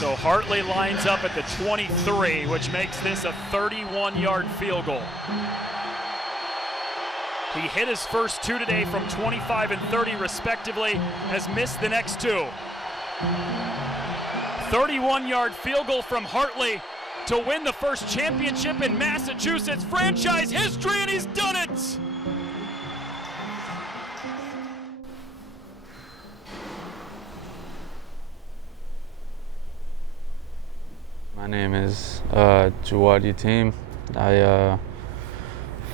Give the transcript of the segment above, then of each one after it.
So Hartley lines up at the 23, which makes this a 31-yard field goal. He hit his first two today from 25 and 30 respectively, has missed the next two. 31-yard field goal from Hartley to win the first championship in Massachusetts franchise history, and he's done it! My name is Jawad Yatim. I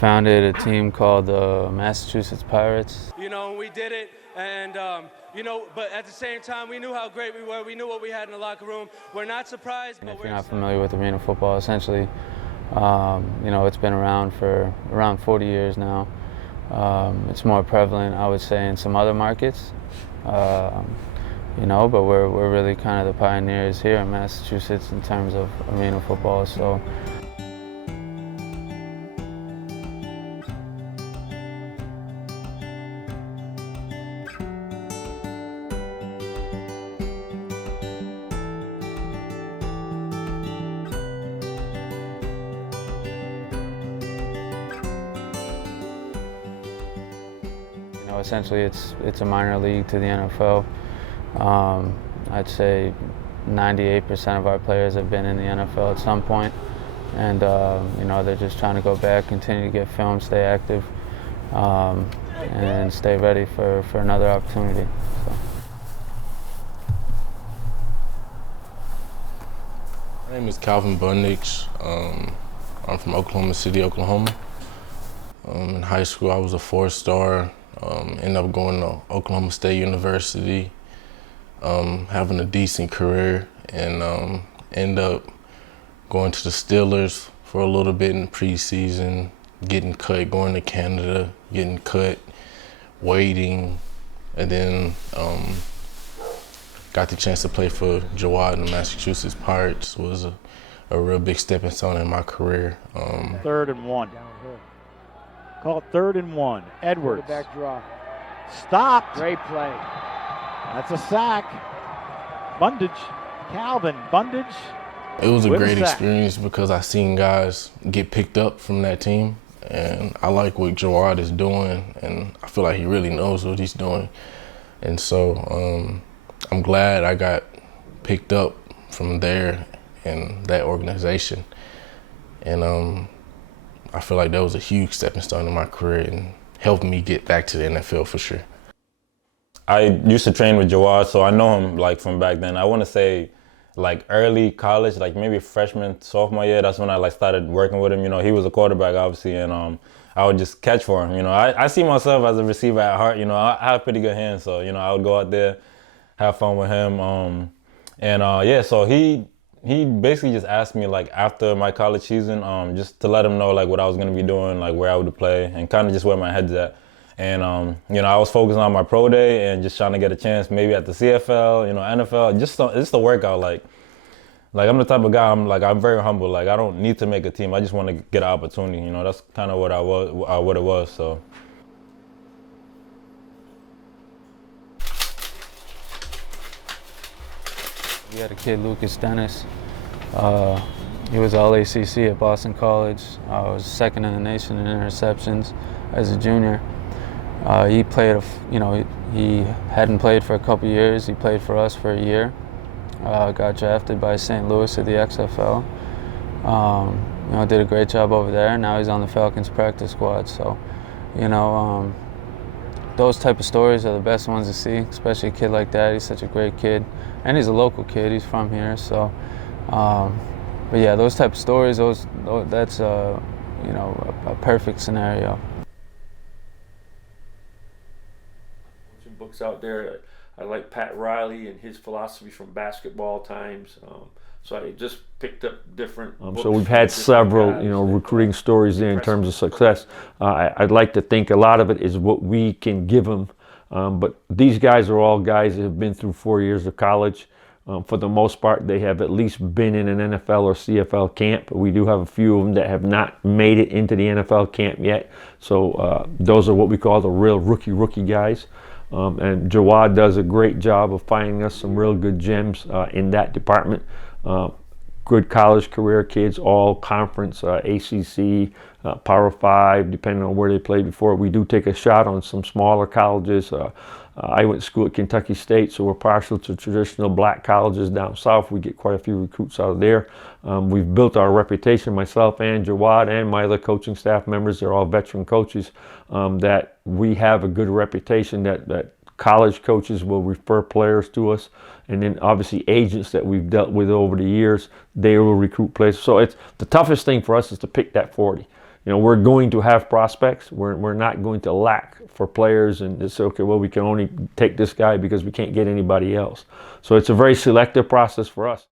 founded a team called the Massachusetts Pirates. You know, we did it, and you know, but at the same time, we knew how great we were. We knew what we had in the locker room. We're not surprised. And but if you're not familiar with arena football, essentially, you know, it's been around for around 40 years now. It's more prevalent, I would say, in some other markets. You know, but we're really kind of the pioneers here in Massachusetts in terms of arena football. So. You know, essentially, it's a minor league to the NFL. I'd say 98% of our players have been in the NFL at some point, and you know, they're just trying to go back, continue to get film, stay active, and stay ready for another opportunity. So. My name is Calvin Bundich. I'm from Oklahoma City, Oklahoma. In high school, I was a 4-star. Ended up going to Oklahoma State University. Having a decent career, and end up going to the Steelers for a little bit in the preseason, getting cut, going to Canada, getting cut, waiting, and then got the chance to play for Jawad and the Massachusetts Pirates. Was a real big stepping stone in my career. 3rd and 1. Call it 3rd and 1. Edwards. Back draw. Stopped. Great play. That's a sack. Bundage. Calvin Bundage. It was a with great sack. experience because I seen guys get picked up from that team, and I like what Jawad is doing, and I feel like he really knows what he's doing. And so I'm glad I got picked up from there in that organization. And I feel like that was a huge stepping stone in my career and helped me get back to the NFL for sure. I used to train with Jawad, so I know him like from back then. I want to say like early college, like maybe freshman, sophomore year. That's when I like started working with him. You know, he was a quarterback obviously, and I would just catch for him. You know, I see myself as a receiver at heart. You know, I have pretty good hands, so you know, I would go out there, have fun with him. Yeah, so he basically just asked me like after my college season, just to let him know like what I was gonna be doing, like where I would play, and kind of just where my head's at. And you know, I was focused on my pro day and just trying to get a chance maybe at the CFL, you know, NFL, just the workout. Like I'm the type of guy, I'm very humble. Like I don't need to make a team. I just want to get an opportunity. You know, that's kind of what it was. So. We had a kid, Lucas Dennis. He was All-ACC at Boston College. I was second in the nation in interceptions as a junior. He played, you know, he hadn't played for a couple years. He played for us for a year. Got drafted by St. Louis to the XFL. You know, did a great job over there. Now he's on the Falcons practice squad. So, you know, those type of stories are the best ones to see, especially a kid like that. He's such a great kid, and he's a local kid. He's from here, so. But yeah, those type of stories, that's you know, a perfect scenario. Some books out there. I like Pat Riley and his philosophy from basketball times. So I just picked up different books. So we've had several, you know, recruiting stories there in terms of success. I'd like to think a lot of it is what we can give them. But these guys are all guys that have been through 4 years of college. For the most part, they have at least been in an NFL or CFL camp. We do have a few of them that have not made it into the NFL camp yet. So those are what we call the real rookie guys. And Jawad does a great job of finding us some real good gems in that department. Good college career kids, all conference, ACC, Power 5, depending on where they played before. We do take a shot on some smaller colleges. I went to school at Kentucky State, so we're partial to traditional black colleges down south. We get quite a few recruits out of there. We've built our reputation, myself and Jawad and my other coaching staff members, they're all veteran coaches, that we have a good reputation that college coaches will refer players to us, and then obviously agents that we've dealt with over the years, they will recruit players. So it's the toughest thing for us is to pick that 40. You know, we're going to have prospects. We're not going to lack for players and just say, okay, well, we can only take this guy because we can't get anybody else. So it's a very selective process for us.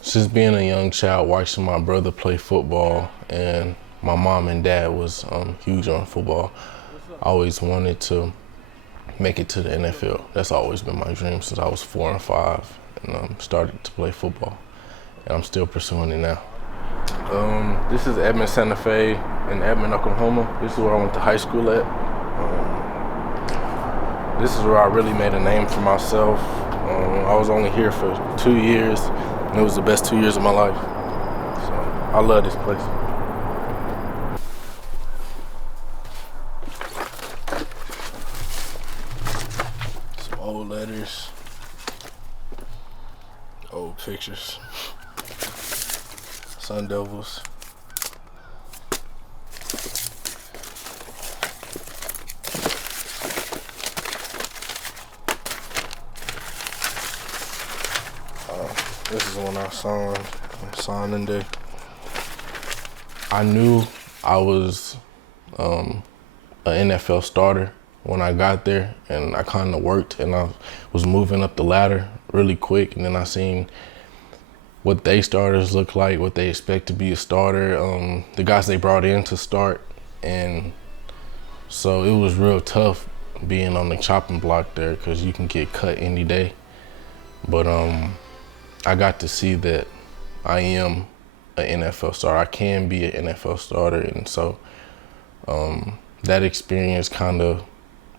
Since being a young child, watching my brother play football, and my mom and dad was huge on football, I always wanted to make it to the NFL. That's always been my dream since I was 4 and 5 and started to play football. And I'm still pursuing it now. This is Edmond Santa Fe in Edmond, Oklahoma. This is where I went to high school at. This is where I really made a name for myself. I was only here for 2 years, and it was the best 2 years of my life. So I love this place. Some old letters, old pictures. Sun Devils. This is when I signing day. I knew I was an NFL starter when I got there, and I kind of worked, and I was moving up the ladder really quick, and then I seen what they starters look like, what they expect to be a starter, the guys they brought in to start. And so it was real tough being on the chopping block there because you can get cut any day. But I got to see that I am an NFL starter. I can be an NFL starter. And so that experience kind of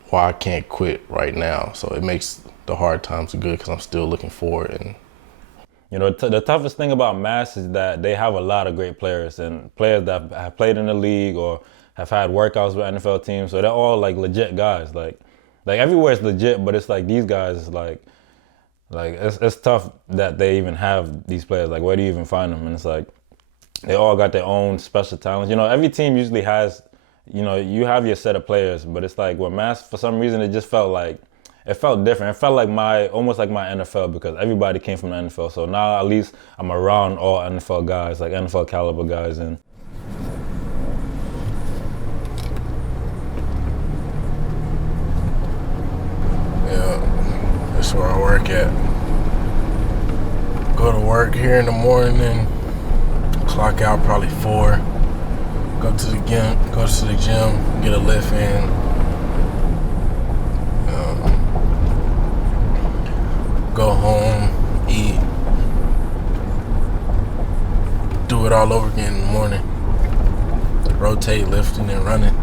why I can't quit right now. So it makes the hard times good because I'm still looking forward. And you know, the toughest thing about Mass is that they have a lot of great players and players that have played in the league or have had workouts with NFL teams. So they're all like legit guys. Like everywhere is legit, but it's like these guys like it's tough that they even have these players. Like where do you even find them? And it's like they all got their own special talents. You know, every team usually has, you know, you have your set of players, but it's like with Mass, for some reason, it just felt like, it felt different. It felt like almost like my NFL because everybody came from the NFL. So now at least I'm around all NFL guys, like NFL caliber guys. And yeah, that's where I work at. Go to work here in the morning, clock out probably 4. Go to the gym, get a lift in. Go home, eat, do it all over again in the morning. Rotate lifting and running,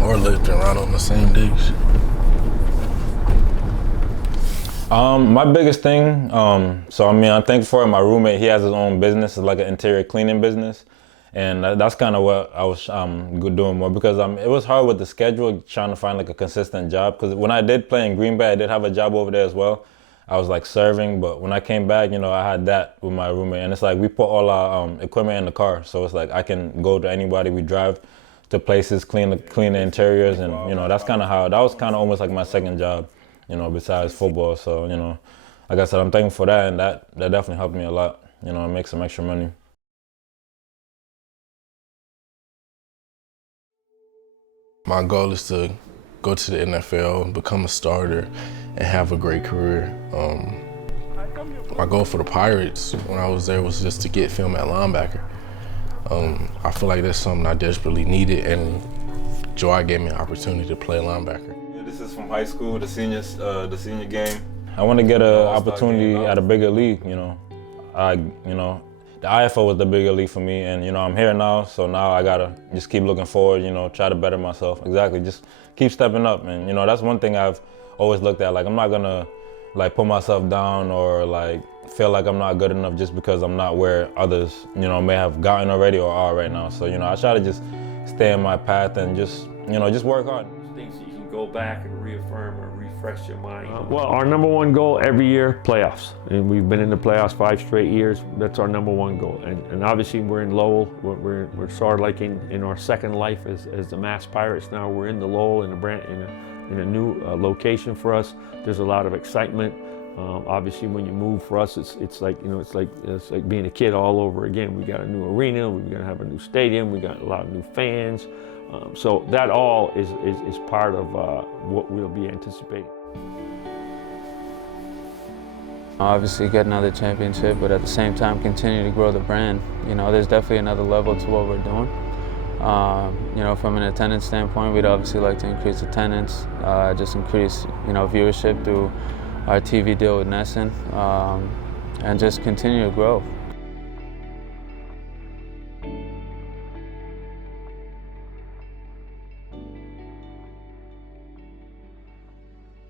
or lift and run on the same days. My biggest thing, so I mean, I'm thankful for my roommate. He has his own business, it's like an interior cleaning business. And that's kind of what I was doing more because it was hard with the schedule, trying to find like a consistent job. Because when I did play in Green Bay, I did have a job over there as well. I was like serving, but when I came back, you know, I had that with my roommate. And it's like we put all our equipment in the car. So it's like I can go to anybody. We drive to places, clean the interiors. And, you know, that was kind of almost like my second job, you know, besides football. So, you know, like I said, I'm thankful for that. And that definitely helped me a lot, you know, make some extra money. My goal is to go to the NFL, become a starter, and have a great career. My goal for the Pirates when I was there was just to get film at linebacker. I feel like that's something I desperately needed, and Joy gave me an opportunity to play linebacker. Yeah, this is from high school, the senior game. I want to get an opportunity at a bigger league, you know. the IFL was the bigger league for me, and you know, I'm here now, so now I gotta just keep looking forward, you know, try to better myself. Exactly, just keep stepping up, and you know, that's one thing I've always looked at. Like, I'm not gonna like put myself down or like feel like I'm not good enough just because I'm not where others, you know, may have gotten already or are right now. So, you know, I try to just stay in my path and just, you know, just work hard. Things that you can go back and reaffirm or refresh your mind. Well, our number one goal every year, playoffs. And we've been in the playoffs 5 straight years. That's our number one goal. And obviously we're in Lowell. We're sort of like in our second life as the Mass Pirates now. We're in the Lowell in a new location for us. There's a lot of excitement. Obviously, when you move for us, it's like, you know, it's like being a kid all over again. We got a new arena. We're gonna have a new stadium. We got a lot of new fans. So that all is part of what we'll be anticipating. Obviously get another championship, but at the same time continue to grow the brand. You know, there's definitely another level to what we're doing. You know, from an attendance standpoint, we'd obviously like to increase attendance, just increase, you know, viewership through our TV deal with Nesson, and just continue to grow.